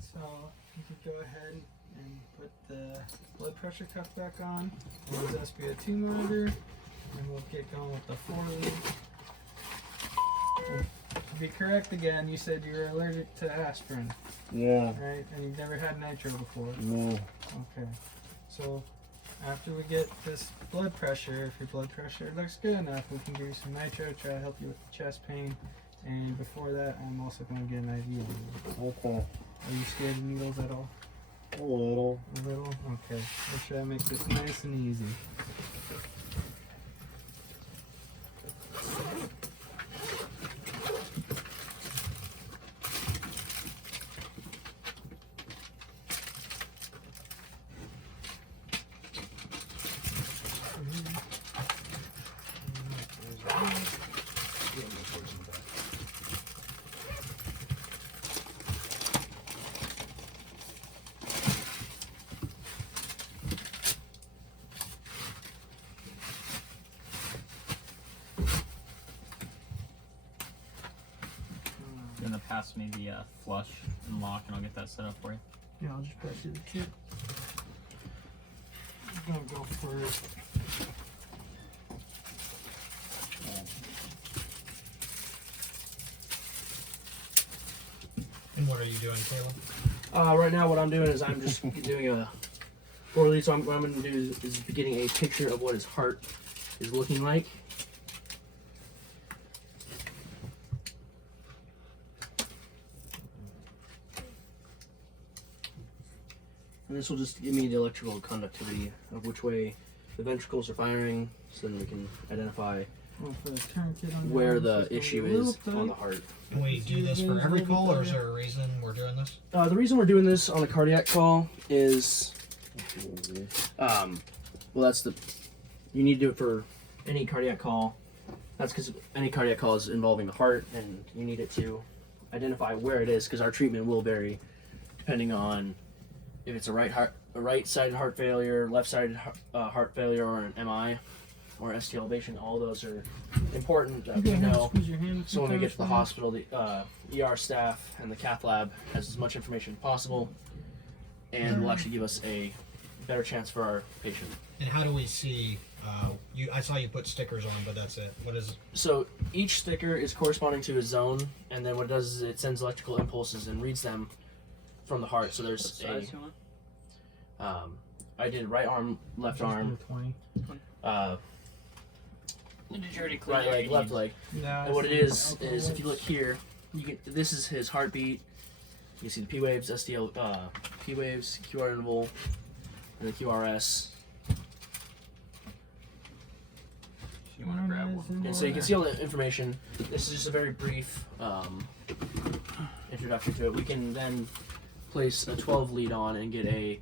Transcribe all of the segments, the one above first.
So you could go ahead and put the blood pressure cuff back on, use SpO2 monitor, and we'll get going with the 4 lead. To be correct again, you said you were allergic to aspirin. Yeah. Right? And you've never had nitro before. No. Okay. So after we get this blood pressure, if your blood pressure looks good enough, we can give you some nitro, try to help you with the chest pain. And before that, I'm also going to get an IV on you. Okay. Are you scared of needles at all? A little. A little? Okay. We'll try to make this nice and easy. Gonna pass me the flush and lock, and I'll get that set up for you. Yeah, I'll just pass you the kit. I'm gonna go first. And what are you doing, Caleb? Right now, what I'm doing is I'm just doing a 4 lead. So what I'm going to do is be getting a picture of what his heart is looking like. And this will just give me the electrical conductivity of which way the ventricles are firing, so then we can identify We'll put a tourniquet on where there. the It's just issue gonna be a is little on the tight. heart. Can we do this for every call, or is there a reason we're doing this? The reason we're doing this on the cardiac call is, well, that's the, you need to do it for any cardiac call. That's because any cardiac call is involving the heart, and you need it to identify where it is, because our treatment will vary depending on if it's a right-sided heart failure, left-sided heart failure, or an MI, or ST elevation. All those are important that we know. Squeeze your hand a few So when we get times to the for me. hospital, the ER staff and the cath lab has as much information as possible, and will actually give us a better chance for our patient. And how do we see? I saw you put stickers on, but that's it. What is? So each sticker is corresponding to a zone, and then what it does is it sends electrical impulses and reads them from the heart. So there's I did right arm, left arm, 20. Did you already clean right your leg, left leg. Yeah, And what it is if you look here, you can. This is his heartbeat. You can see the P waves, STL, P waves, QR interval, and the QRS. You want to grab one? And so you can see all the information. This is just a very brief introduction to it. We can then place a 12 lead on and get a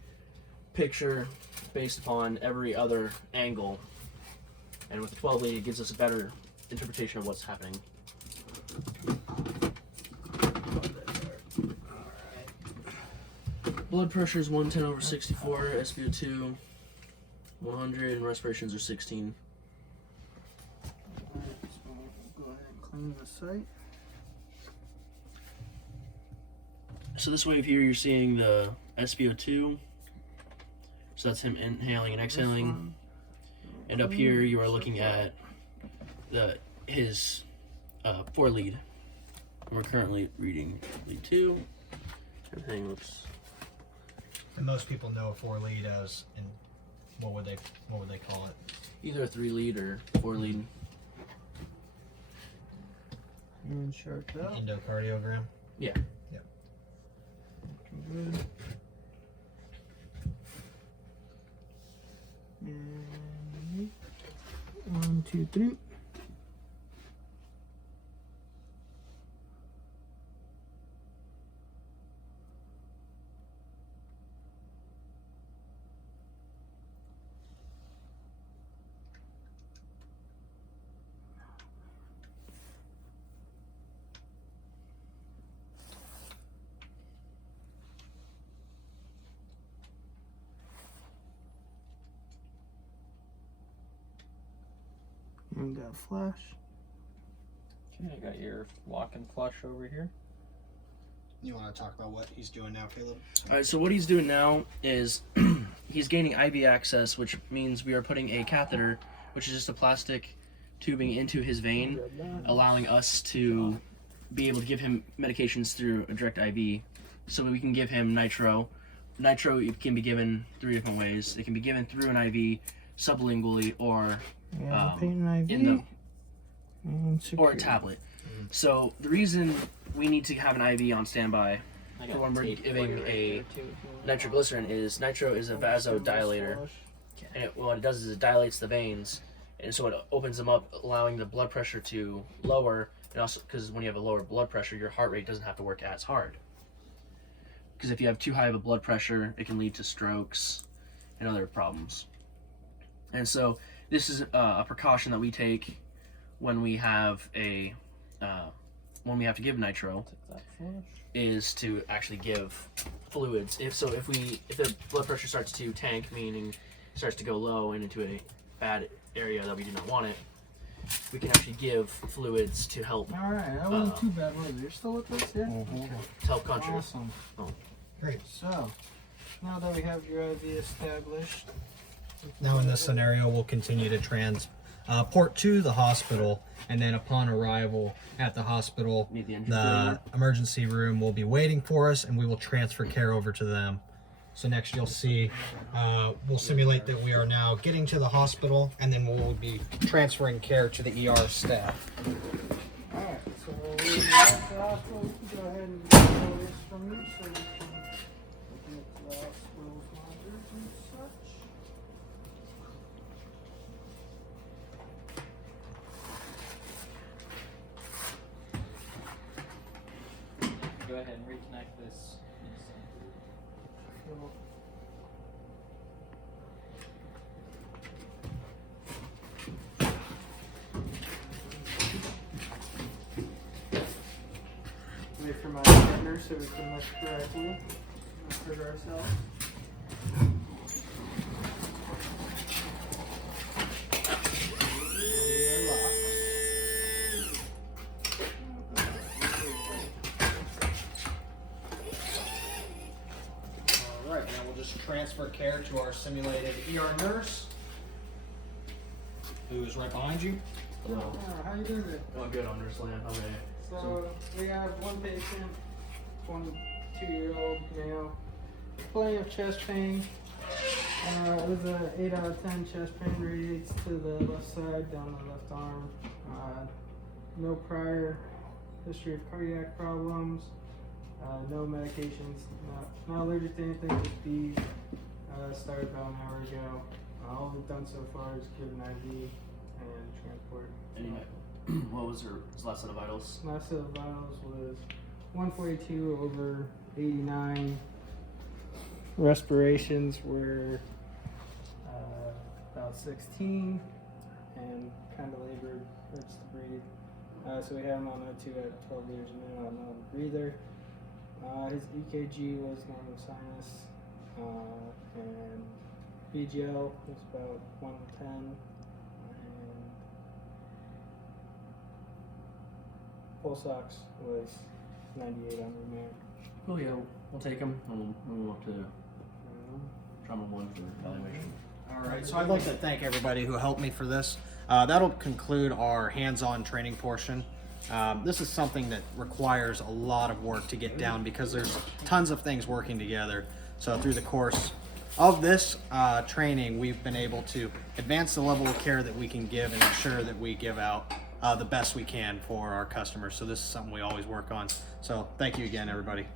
picture based upon every other angle. And with the 12 lead, it gives us a better interpretation of what's happening. Blood pressure is 110/64, SpO2 100, and respirations are 16. Alright, so we'll go ahead and clean the site. So this wave here, you're seeing the SpO2. So that's him inhaling and exhaling. And up here, you are looking at his 4 lead. We're currently reading lead 2. Everything looks. And most people know a 4 lead as in what would they call it? Either a 3 lead or 4 lead. And sharp out. Endocardiogram. Yeah. Yep. Good. And 1, 2, 3. And got a flash. Okay, I got your lock and flush over here. You want to talk about what he's doing now, Caleb? All right, so what he's doing now is he's gaining IV access, which means we are putting a catheter, which is just a plastic tubing, into his vein, allowing us to be able to give him medications through a direct IV. So we can give him nitro. Nitro can be given 3 different ways. It can be given through an IV, sublingually, or in the or a tablet. So the reason we need to have an IV on standby for when we're giving a nitroglycerin is nitro is a vasodilator, and what it does is it dilates the veins, and so it opens them up, allowing the blood pressure to lower, and also because when you have a lower blood pressure, your heart rate doesn't have to work as hard. Because if you have too high of a blood pressure, it can lead to strokes and other problems. And so this is a precaution that we take when we have a when we have to give nitro, is to actually give fluids. If the blood pressure starts to tank, meaning starts to go low and into a bad area that we do not want it, we can actually give fluids to help. All right, that wasn't too bad, was it? You're still with us here? Mhm. To help contribute. Awesome. Great. So, now that we have your IV established, Now in this scenario, we'll continue to transport to the hospital, and then upon arrival at the hospital, Meet the injured the emergency room will be waiting for us, and we will transfer care over to them. So next you'll see, we'll simulate that we are now getting to the hospital, and then we'll be transferring care to the ER staff. alright, so we have the hospital. You can go ahead and get this from you so we can get to the hospital's monitors and such. Go ahead and reconnect this. So, wait for my partner so we can lift correctly. Not hurt ourselves. We are locked. All right, now we'll just transfer care to our simulated ER nurse, who is right behind you. Hello. How you doing today? Oh, good, understand. Okay. So we have one patient, 22-year-old male, plenty of chest pain. It was an 8 out of 10 chest pain, radiates to the left side, down the left arm. No prior history of cardiac problems. No medications. Not allergic to anything. Just bees. Started about an hour ago. All we've done so far is give an IV and transport. What was his last set of vitals? Last set of vitals was 142 over 89. Respirations were about 16 and kind of labored, hurts to breathe. So we have him on O2 at 12 liters a minute on a breather. His EKG was normal sinus, and BGL was about 110, and pulse ox was 98 on remand. Oh yeah, we'll take him and we'll move up to trauma 1 for evaluation. All right, so I'd like to thank everybody who helped me for this. That'll conclude our hands-on training portion. This is something that requires a lot of work to get down because there's tons of things working together. So through the course of this training, we've been able to advance the level of care that we can give and ensure that we give out the best we can for our customers. So this is something we always work on. So thank you again, everybody.